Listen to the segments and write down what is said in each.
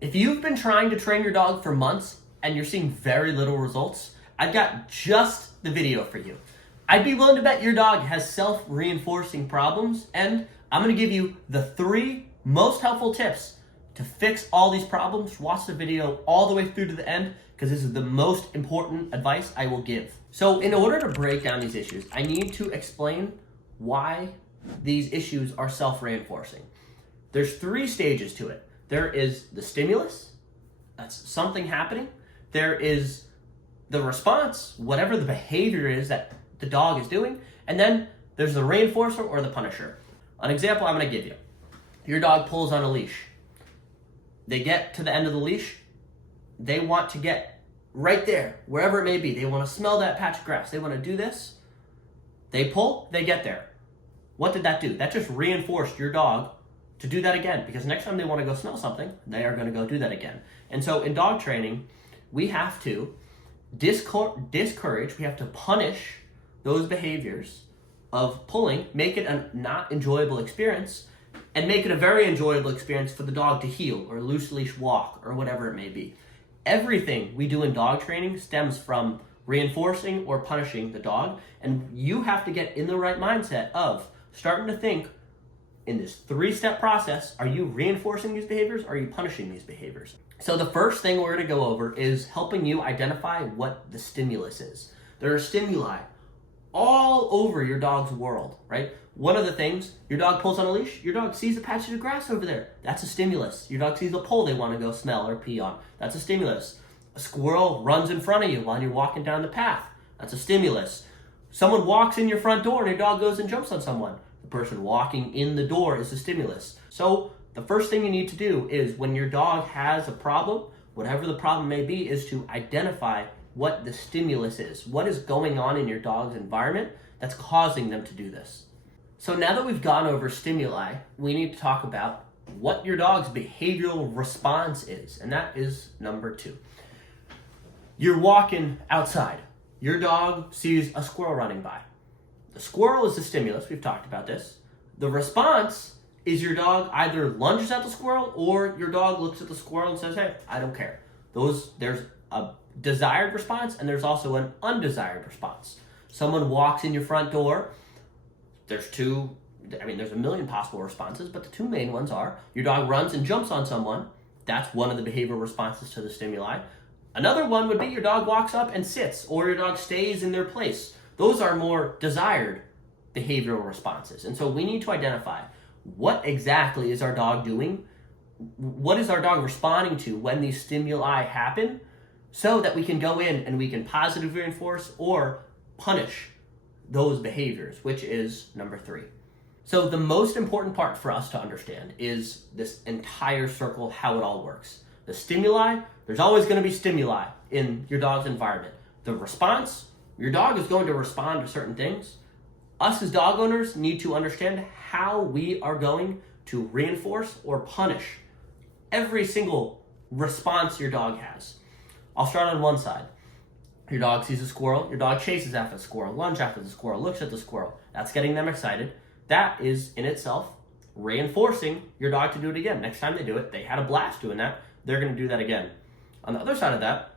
If you've been trying to train your dog for months and you're seeing very little results, I've got just the video for you. I'd be willing to bet your dog has self-reinforcing problems, and I'm going to give you the 3 most helpful tips to fix all these problems. Watch the video all the way through to the end because this is the most important advice I will give. So in order to break down these issues, I need to explain why these issues are self-reinforcing. There's 3 stages to it. There is the stimulus, that's something happening. There is the response, whatever the behavior is that the dog is doing. And then there's the reinforcer or the punisher. An example I'm going to give you. Your dog pulls on a leash. They get to the end of the leash. They want to get right there, wherever it may be. They want to smell that patch of grass. They want to do this. They pull, they get there. What did that do? That just reinforced your dog to do that again, because next time they want to go smell something, they are going to go do that again. And so in dog training, we have to discourage, we have to punish those behaviors of pulling, make it a not enjoyable experience, and make it a very enjoyable experience for the dog to heel or loose leash walk or whatever it may be. Everything we do in dog training stems from reinforcing or punishing the dog, and you have to get in the right mindset of starting to think in this 3-step process, are you reinforcing these behaviors or are you punishing these behaviors? So the first thing we're going to go over is helping you identify what the stimulus is. There are stimuli all over your dog's world, right? One of the things, your dog pulls on a leash, your dog sees a patch of grass over there. That's a stimulus. Your dog sees a pole they want to go smell or pee on. That's a stimulus. A squirrel runs in front of you while you're walking down the path. That's a stimulus. Someone walks in your front door and your dog goes and jumps on someone. The person walking in the door is a stimulus. So the first thing you need to do is when your dog has a problem, whatever the problem may be, is to identify what the stimulus is. What is going on in your dog's environment that's causing them to do this? So now that we've gone over stimuli, we need to talk about what your dog's behavioral response is, and that is number 2. You're walking outside. Your dog sees a squirrel running by. The squirrel is the stimulus, we've talked about this. The response is your dog either lunges at the squirrel or your dog looks at the squirrel and says, hey, I don't care. There's a desired response and there's also an undesired response. Someone walks in your front door. There's a million possible responses, but the 2 main ones are your dog runs and jumps on someone. That's one of the behavioral responses to the stimuli. Another one would be your dog walks up and sits, or your dog stays in their place. Those are more desired behavioral responses. And so we need to identify what exactly is our dog doing, what is our dog responding to when these stimuli happen, so that we can go in and we can positively reinforce or punish those behaviors, which is number 3. So the most important part for us to understand is this entire circle, how it all works. The stimuli, there's always going to be stimuli in your dog's environment. The response, your dog is going to respond to certain things. Us as dog owners need to understand how we are going to reinforce or punish every single response your dog has. I'll start on one side. Your dog sees a squirrel, your dog chases after the squirrel, lunges after the squirrel, looks at the squirrel. That's getting them excited. That is in itself reinforcing your dog to do it again. Next time they do it, they had a blast doing that, they're going to do that again. On the other side of that,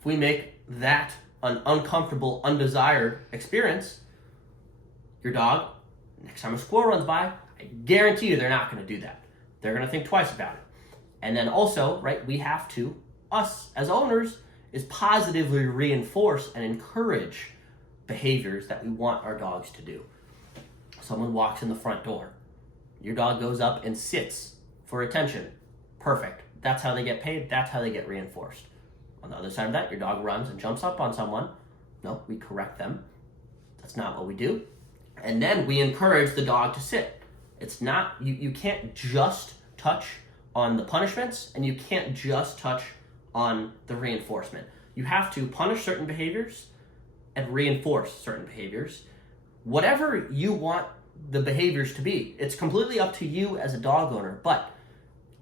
if we make that an uncomfortable, undesired experience, your dog, next time a squirrel runs by, I guarantee you they're not going to do that. They're going to think twice about it. And then also, right, we have to, us as owners, is positively reinforce and encourage behaviors that we want our dogs to do. Someone walks in the front door. Your dog goes up and sits for attention. Perfect. That's how they get paid. That's how they get reinforced. On the other side of that, your dog runs and jumps up on someone. No, we correct them. That's not what we do. And then we encourage the dog to sit. It's not, you can't just touch on the punishments and you can't just touch on the reinforcement. You have to punish certain behaviors and reinforce certain behaviors. Whatever you want the behaviors to be, it's completely up to you as a dog owner, but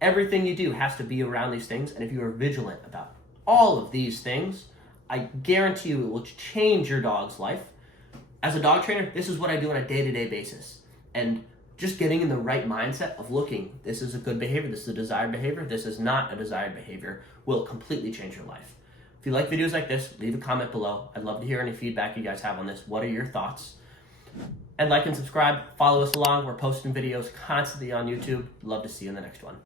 everything you do has to be around these things. And if you are vigilant about all of these things, I guarantee you it will change your dog's life. As a dog trainer, this is what I do on a day-to-day basis. And just getting in the right mindset of looking, this is a good behavior, this is a desired behavior, this is not a desired behavior, will completely change your life. If you like videos like this, leave a comment below. I'd love to hear any feedback you guys have on this. What are your thoughts? And like and subscribe, follow us along. We're posting videos constantly on YouTube. Love to see you in the next one.